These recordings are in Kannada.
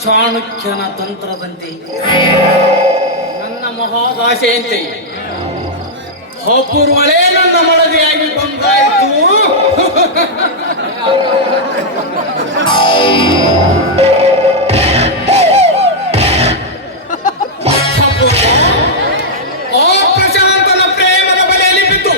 ಕಲಿತ ಚಾಣಕ್ಯನ ತಂತ್ರದಂತೆ. ನನ್ನ ಮಹಾದಾಶೆಯಂತೆ ಅಪೂರ್ವಳೇ ನನ್ನ ಮಡದಿಯಾಗಿ ಬಂದಾಯಿತು. ಅಪೂರ್ವ, ಆ ಪ್ರಶಾಂತನ ಪ್ರೇಮದ ಬಲೆಯಲ್ಲಿ ಬಿದ್ದು.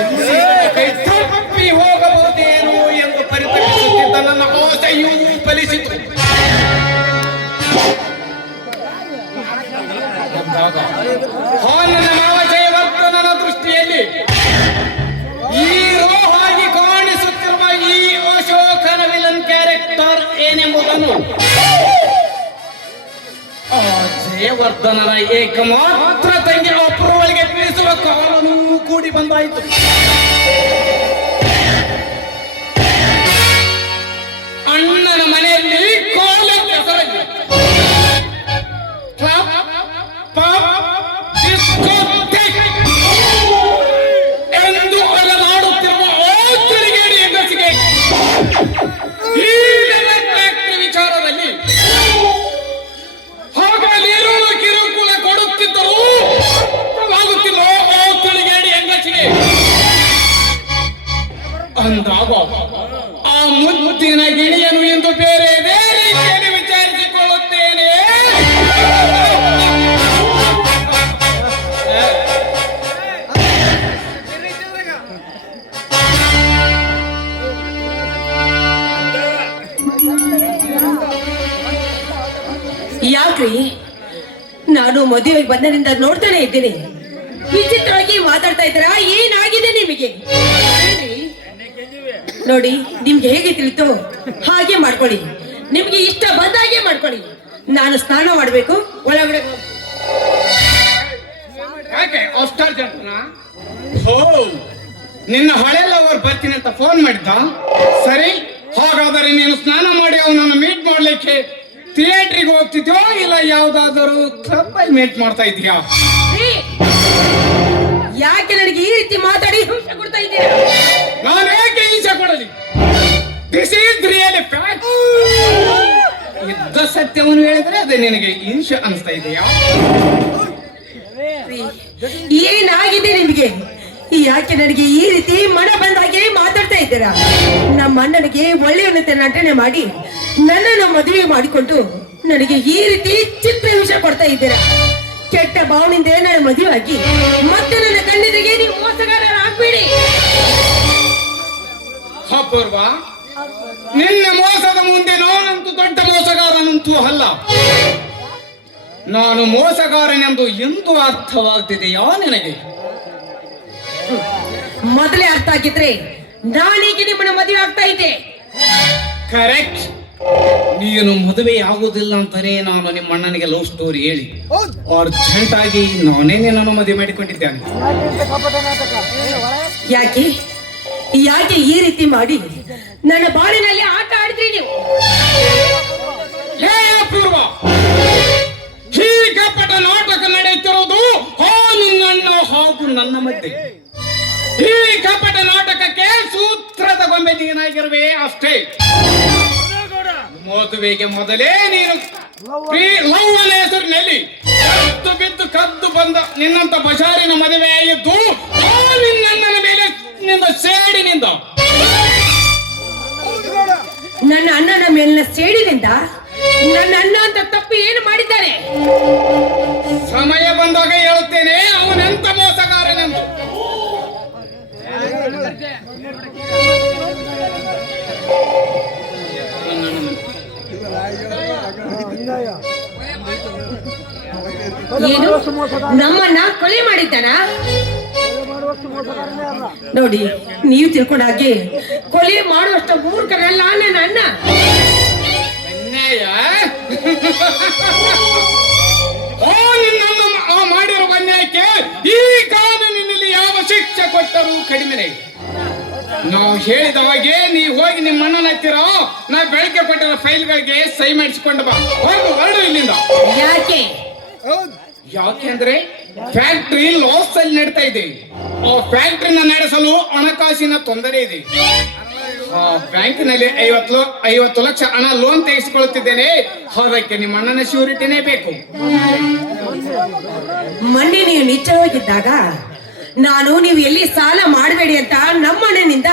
ಎಲ್ಲಿ ಕೈ ತಪ್ಪಿ ಹೋಗಬಹುದೇನೋ ಎಂದು ಪರಿತಪಿಸುತ್ತಿದ್ದ ನನ್ನ ಆಸೆಯೂ ಫಲಿಸಿತು ಎಂದಾಗ ಆ ನನ್ನ ದೃಷ್ಟಿಯಲ್ಲಿ ಈ ರೋಹಾಗಿ ಕಾಣಿಸುತ್ತಿರುವ ಈ ಅಶೋಕನ ವಿಲನ್ ಕ್ಯಾರೆಕ್ಟರ್ ಏನೆಂಬುದನ್ನು ಆ ಜಯವರ್ಧನನ ಏಕಮಾತ್ರ ತಂಗಿ ಅಪ್ರೂವಲ್ಗೆ ತಿಳಿಸುವ ಕಾಲನೂ ಕೂಡಿ ಬಂದಾಯಿತು. ಅಣ್ಣನ ಮದುವೆಗೆ ಬಂದನಿಂದ ನೋಡ್ತಾನೆ ಇದ್ದೀನಿ. ವಿಚಿತ್ರವಾಗಿ ಮಾತಾಡ್ತಾ ಇದ್ದೀರಾ? ಏನಾಗಿದೆ ನಿಮಗೆ? ನೋಡಿ, ನಿಮ್ಗೆ ಹೇಗೆ ತಿಳಿತು? ಹಾಗೆ ಮಾಡ್ಕೊಳ್ಳಿ. ನಿಮ್ಗೆ ಇಷ್ಟ ಬಂದ ಹಾಗೆ ಮಾಡ್ಕೊಳ್ಳಿ. ನಾನು ಸ್ನಾನ ಮಾಡಬೇಕು. ಒಳಗಡೆ ನಿನ್ನ ಹಳೆ ಲವರ್ ಬರ್ತೀನಿ ಅಂತ ಫೋನ್ ಮಾಡಿದ್ದ? ಸರಿ, ಹಾಗಾದರೆ ನೀನು ಸ್ನಾನ ಮಾಡಿ ಅವನನ್ನು ಮೀಟ್ ಮಾಡ್ಲಿಕ್ಕೆ ಥಿಯೇಟ್ರಿಗೆ ಹೋಗ್ತಿದ್ಯೋ ಇಲ್ಲ ಯಾವ್ದಾದರೂ ಕ್ಲಬ್ ಅಲ್ಲಿ ಮೀಟ್ ಮಾಡ್ತಾ ಇದೀಯಾ ಯಾಕೆ ನನಗೆ ಈ ರೀತಿ ಮಾತಾಡಿ ಹಿಂಸೆ ಕೊಡ್ತಾ ಇದ್ದೀರಾ? ನಾನು ಯಾಕೆ ಹಿಂಸೆ ಕೊಡಲಿ? ದಿಸ್ ಈಸ್ ರಿಯಲಿ ಫ್ಯಾಕ್ಟ್ ಇದ್ದ ಸತ್ಯವನ್ನು ಹೇಳಿದ್ರೆ ಅದೇ ನಿನಗೆ ಹಿಂಸೆ ಅನಿಸ್ತಾ ಇದೆಯಾ? ಏನಾಗಿದೆ ನಿಮಗೆ? ಯಾಕೆ ನನಗೆ ಈ ರೀತಿ ಮನೆ ಬಂದಾಗೆ ಮಾತಾಡ್ತಾ ಇದ್ದೀರಾ? ನಮ್ಮ ಅಣ್ಣನಿಗೆ ಒಳ್ಳೆಯವನಂತೆ ನಟನೆ ಮಾಡಿ ನನ್ನನ್ನು ಮದುವೆ ಮಾಡಿಕೊಂಡು ನನಗೆ ಈ ರೀತಿ ಚಿತ್ರ ವಿಷಯ ಕೊಡ್ತಾ ಇದ್ದೀರಾ? ಕೆಟ್ಟ ಭಾವನಿಂದ ನನ್ನ ಮದುವೆ ಆಗಿ ಮತ್ತೆ ನನ್ನ ಕಣ್ಣಿಗೆ ನೀವು ಮೋಸಗಾರರ ಆಗ್ಬೇಡಿ ಅಪೂರ್ವ ನಿನ್ನ ಮೋಸದ ಮುಂದೆ ನಾನಂತೂ ದೊಡ್ಡ ಮೋಸಗಾರನಂತೂ ಅಲ್ಲ. ನಾನು ಮೋಸಗಾರನೆಂದು ಎಂದು ಅರ್ಥವಾಗ್ತಿದೆಯಾ ನಿನಗೆ? ಮೊದಲೇ ಅರ್ಥ ಆಗಿದ್ರೆ ನಾನೀಗ ನಿಮ್ಮನ್ನ ಮದುವೆ ಆಗ್ತಾ ಇದ್ದೆ. ಕರೆಕ್ಟ್ ನೀನು ಮದುವೆ ಆಗೋದಿಲ್ಲ ಅಂತಾನೆ ನಾನು ನಿಮ್ಮ ಅಣ್ಣನಿಗೆ ಲವ್ ಸ್ಟೋರಿ ಹೇಳಿ. ಅರ್ಜೆಂಟ್ ಆಗಿ ನಾನೇ ನಿನ್ನನ್ನು ಮದುವೆ ಮಾಡಿಕೊಂಡಿದ್ದೇನೆ. ಯಾಕೆ? ಯಾಕೆ ಈ ರೀತಿ ಮಾಡಿ? ನನ್ನ ಬಾಳಿನಲ್ಲಿ ಆಟ ಆಡಿದ್ರಿ ನೀವು. ಹೀಗೆ ಪಟ ಈ ಕಪಟ ನಾಟಕ ನಡೆಯುತ್ತಿರುವುದು ಆ ನಿನ್ನಣ್ಣ ಹಾಗೂ ನನ್ನ ಮಧ್ಯೆ. ಈ ಕಪಟ ನಾಟಕಕ್ಕೆ ಸೂತ್ರದ ಗೊಂಬೆ ನೀನಾಗಿರುವೆ ಅಷ್ಟೇ. ಮೋದುವೆಗೆ ಮೊದಲೇ ನೀನು ಹೆಸರಿನಲ್ಲಿ ಕದ್ದು ಬಿದ್ದು ಕದ್ದು ಬಂದ ನಿನ್ನಂತ ಬಜಾರಿನ ಮದುವೆ ಆಗಿದ್ದು ನನ್ನ ನಿನ್ನಣ್ಣನ ಮೇಲೆ ನಿಂದ ಸೇಡಿನಿಂದ. ನನ್ನ ಅಣ್ಣನ ಮೇಲಿನ ಸೇಡಿನಿಂದ ನನ್ನ ಅಣ್ಣ ಅಂತ ತಪ್ಪು ಏನು ಮಾಡಿದ್ದಾರೆ? ಸಮಯ ಬಂದಾಗ ಹೇಳುತ್ತೇನೆ ಏನು? ನಮ್ಮನ್ನ ಕೊಲೆ ಮಾಡಿದ್ದಾನ? ನೋಡಿ ನೀವು ತಿಳ್ಕೊಂಡಾಗಿ ಕೊಲೆ ಮಾಡುವಷ್ಟು ಮೂರ್ಖರಲ್ಲ ನನ್ನ. ಅಣ್ಣ ಅನ್ಯಾಯ? ಓ ನಿನ್ನನ್ನು ಆ ಮಾಡಿರುವ ಅನ್ಯಾಯಕ್ಕೆ ಈ ಕಾನೂನಿನಲ್ಲಿ ಯಾವ ಶಿಕ್ಷೆ ಕೊಟ್ಟರೂ ಕಡಿಮೆನೆ ನಾವು ಹೇಳಿದ ಹಾಗೆ ನೀವು ಹೋಗಿ ನಿಮ್ಮ ಅಣ್ಣನ ಹತ್ತಿರ ನಾ ಬೆಳಗ್ಗೆ ಕೊಟ್ಟಿರೋ ಫೈಲ್ಗಳಿಗೆ ಸಹಿ ಮಾಡಿಸ್ಕೊಂಡು ಬಾ. ಹೊರಡು ಹೊರಡು ಇಲ್ಲಿಂದ. ಯಾಕೆ? ಯಾಕೆಂದ್ರೆ ಫ್ಯಾಕ್ಟ್ರಿ ಲಾಸ್ ಅಲ್ಲಿ ನಡೀತಾ ಇದೆ. ಆ ಫ್ಯಾಕ್ಟ್ರಿನ ನಡೆಸಲು ಹಣಕಾಸಿನ ತೊಂದರೆ ಇದೆ. ಆ, ಬ್ಯಾಂಕಿನಲ್ಲಿ ಐವತ್ತು ಐವತ್ತು ಲಕ್ಷ ಹಣ ಲೋನ್ ತೆಗೆಸಿಕೊಳ್ಳುತ್ತಿದ್ದೇನೆ. ಅದಕ್ಕೆ ನಿಮ್ಮ ಅಣ್ಣನ ಶ್ಯೂರಿಟಿನೇ ಬೇಕು. ಮೊನ್ನೆ ನೀವು ನಿಚ್ಚವಾಗಿದ್ದಾಗ ನಾನು ನೀವು ಎಲ್ಲಿ ಸಾಲ ಮಾಡಬೇಡಿ ಅಂತ ನಮ್ಮಣ್ಣನಿಂದ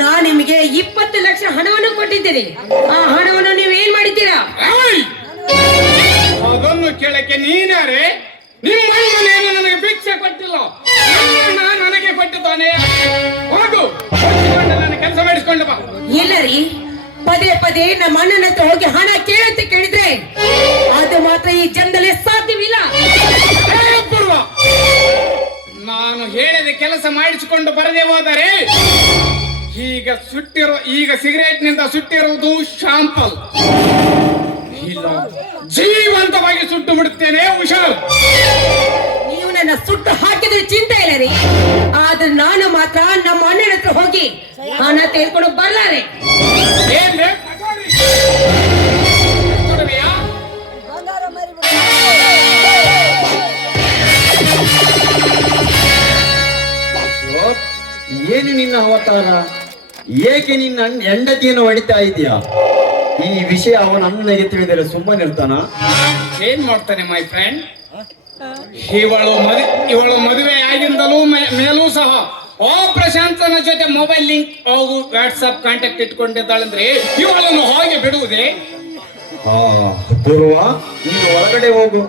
ನಾ ನಿಮಗೆ ಇಪ್ಪತ್ತು ಲಕ್ಷ ಹಣವನ್ನು ಕೊಟ್ಟಿದ್ದೀನಿ. ಆ ಹಣವನ್ನು ನೀವು ಏನ್ ಮಾಡಿದ್ದೀರಾ? ಅದನ್ನು ಕೇಳಕ್ಕೆ ನೀನಾರೆ? ನಿಮ್ಮ ಅಣ್ಣನೇನು ನನಗೆ ಭಿಕ್ಷೆ ಕೊಟ್ಟಿಲ್ಲ? ನನ್ನ ನನಗೆ ಕೊಟ್ಟಿದ್ದಾನೆ. ಹೋಗು. ನನ್ನ ಕೆಲಸ ಮಾಡಿಸ್ಕೊಂಡು ಬಾ. ಇಲ್ಲ ರೀ. ಪದೇ ಪದೇ ನಮ್ಮ ಅಣ್ಣನ ಹತ್ರ ಹೋಗಿ ಹಣ ಕೇಳುತ್ತೆ ಕೇಳಿದ್ರೆ ಅದು ಮಾತ್ರ ಈ ಜನದಲ್ಲಿ ಸಾಧ್ಯವಿಲ್ಲ. ಪೂರ್ವ ನಾನು ಹೇಳಿದ ಕೆಲಸ ಮಾಡಿಸಿಕೊಂಡು ಬರದೆ ಹೋದರೆ ಈಗ ಸುಟ್ಟಿರೋ ಈಗ ಸಿಗರೇಟ್ನಿಂದ ಸುಟ್ಟಿರುವುದು ಶಾಂಪಲ್. ಇಲ್ಲ. ಜೀವಂತವಾಗಿ ಸುಟ್ಟು ಬಿಡುತ್ತೇನೆ ಹುಷಾರು. ನೀವು ನನ್ನ ಸುಟ್ಟು ಹಾಕಿದ್ರೆ ಚಿಂತೆ ಇಲ್ಲ ರೀ. ಆದ್ರೆ ನಾನು ಮಾತ್ರ ನಮ್ಮ ಅಣ್ಣನ ಹತ್ರ ಹೋಗಿ ಹಣ ತೆಗೆದುಕೊಂಡು ಬರ್ಲಾರೆ. ಏನ್ ಏನು ನಿನ್ನ ಅವತಾರ? ಏಕೆ ನಿನ್ನ ಹೆಂಡತಿಯನ್ನು ಹೊಡಿತಾ ಇದೆಯಾ ಈ ವಿಷಯ ಅವನ ಅಣ್ಣನಿಗೆ ತಿಳಿದರೆ ಸುಮ್ಮನಿರ್ತಾನ ಏನ್ ಮಾಡ್ತಾನೆ ಮೈ ಫ್ರೆಂಡ್ ಇವಳು ಮದು ಇವಳು ಮದುವೆ ಆಗಿಂದಲೂ ಮೇಲೂ ಸಹ ಆ ಪ್ರಶಾಂತನ ಜೊತೆ ಮೊಬೈಲ್ ಲಿಂಕ್ ಹಾಗೂ ವಾಟ್ಸ್ಆಪ್ ಕಾಂಟ್ಯಾಕ್ಟ್ ಇಟ್ಕೊಂಡಿದ್ದಾಳಂದ್ರೆ ಇವಳನ್ನು ಹಾಗೆ ಬಿಡುವುದೇ? ಪೂರ್ವ ನೀನು ಹೊರಗಡೆ ಹೋಗು.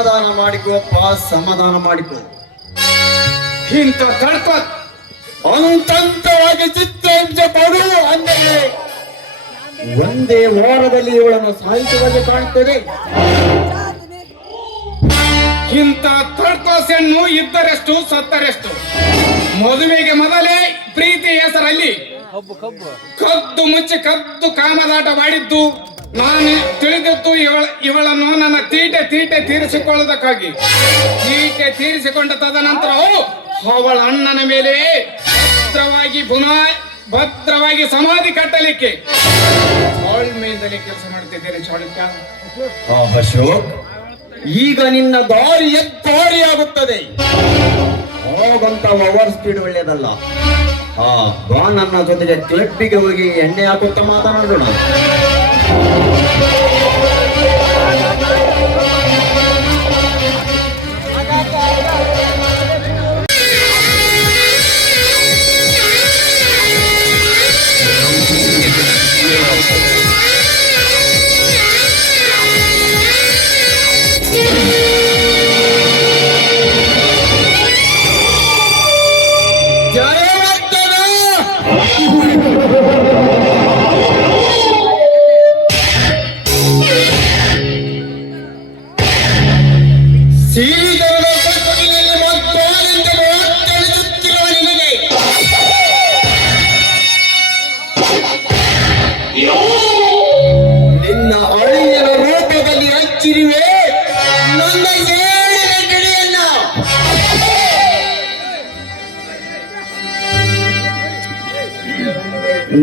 ಸಮಾಧಾನ ಮಾಡಿಕೋಪ್ಪ ಸಮಾಧಾನ ಮಾಡಿಕೋ. ಇಂಥ ತಡ್ಕ ಅನುತಂತವಾಗಿ ಚಿತ್ತಹಿಂಸೆ ಪಡು ಅಂದರೆ ಒಂದೇ ವಾರದಲ್ಲಿ ಇವಳನ್ನು ಸಾಹಿತ್ಯವಾಗಿ ಕಾಣ್ತದೆ. ಇಂಥ ಸೆಣ್ಣು ಇದ್ದರೆಷ್ಟು ಸತ್ತರೆಷ್ಟು. ಮದುವೆಗೆ ಮೊದಲೇ ಪ್ರೀತಿ ಹೆಸರಲ್ಲಿ ಕದ್ದು ಮುಚ್ಚಿ ಕದ್ದು ಕಾಮದಾಟ ಮಾಡಿದ್ದು ನಾನು ತಿಳಿದಿತ್ತು ಇವಳ ಇವಳನ್ನು ನನ್ನ ತೀಟೆ ತೀಟೆ ತೀರಿಸಿಕೊಳ್ಳುವುದಕ್ಕಾಗಿ ತೀಟೆ ತೀರಿಸಿಕೊಂಡ ತದನಂತರ ಅವಳ ಅಣ್ಣನ ಮೇಲೆ ಭದ್ರವಾಗಿ ಪುನಃ ಭದ್ರವಾಗಿ ಸಮಾಧಿ ಕಟ್ಟಲಿಕ್ಕೆ ತಾಳ್ಮೆಯಿಂದಲೇ ಕೆಲಸ ಮಾಡುತ್ತಿದ್ದೇನೆ ಚಾಳುಕ್ಯ. ಅಶೋಕ್. ಈಗ ನಿನ್ನ ದಾರಿ ಎದ್ದಾರಿಯಾಗುತ್ತದೆ ಹೋಗಂತ ಓವರ್ ಸ್ಪೀಡ್ ಒಳ್ಳೆಯದಲ್ಲ. ಹಾ ಬಾ ನನ್ನ ಜೊತೆಗೆ ಕ್ಲಿಪ್ಪಿಗೆ ಹೋಗಿ ಎಣ್ಣೆ ಹಾಕುತ್ತಾ ಮಾತನಾಡೋಣ. Thank you.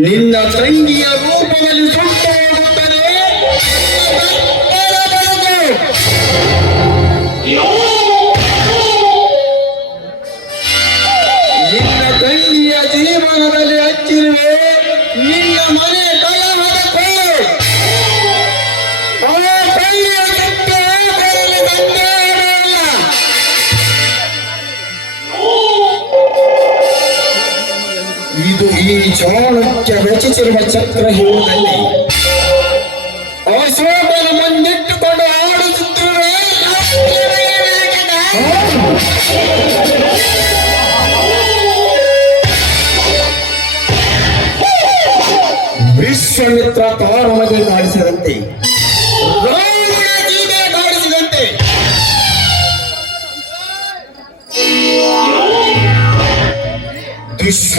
ನಿನ್ನ ತಂಗಿಯ ರೂಪದಲ್ಲಿ ಸುಟ್ಟು ಹೋಗುತ್ತದೆ ನಿನ್ನ ಬೆತ್ತಲ ಬೆಳಕು. ನಿನ್ನ ತಂಗಿಯ ಜೀವನದಲ್ಲಿ ಹಚ್ಚಿರುವೆ ನಿನ್ನ ಮನೆ ಕಲಹದ ಕೊಳ್ಳು ಆ ಕಳ್ಳಿಯ ಸುಟ್ಟು ಹೋಗಲು ಬಂದೇನಲ್ಲ. ಇದು ಈ ಚಾಣಕ್ಯ ರಚಿಸಿರುವ ಚಕ್ರಹೀನದಲ್ಲಿ ಅಶೋಕನ ಮುಂದಿಟ್ಟುಕೊಂಡು ಆಡುತ್ತಿರುವೆ ವಿಶ್ವಮಿತ್ರ ತಾರಮಗೆ ಕಾಡಿಸಿದಂತೆ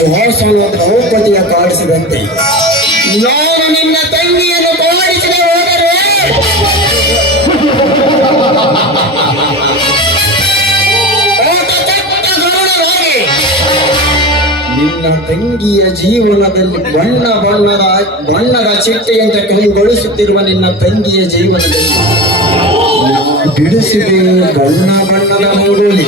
ವಿಶ್ವಾಸನ ದ್ರೌಪದಿಯ ಕಾಡಿಸಿದಂತೆ ನಾನು ನಿನ್ನ ತಂಗಿಯನ್ನು ಕಾಡಿಸಿದ ಹೋದರೆ ನಿನ್ನ ತಂಗಿಯ ಜೀವನದಲ್ಲಿ ಬಣ್ಣ ಬಣ್ಣದ ಬಣ್ಣದ ಚಿಟ್ಟೆಯಿಂದ ಕೈಗೊಳಿಸುತ್ತಿರುವ ನಿನ್ನ ತಂಗಿಯ ಜೀವನದಲ್ಲಿ ಬಿಡಿಸಿದೆ ಬಣ್ಣ ಬಣ್ಣದ ರಂಗೋಲಿ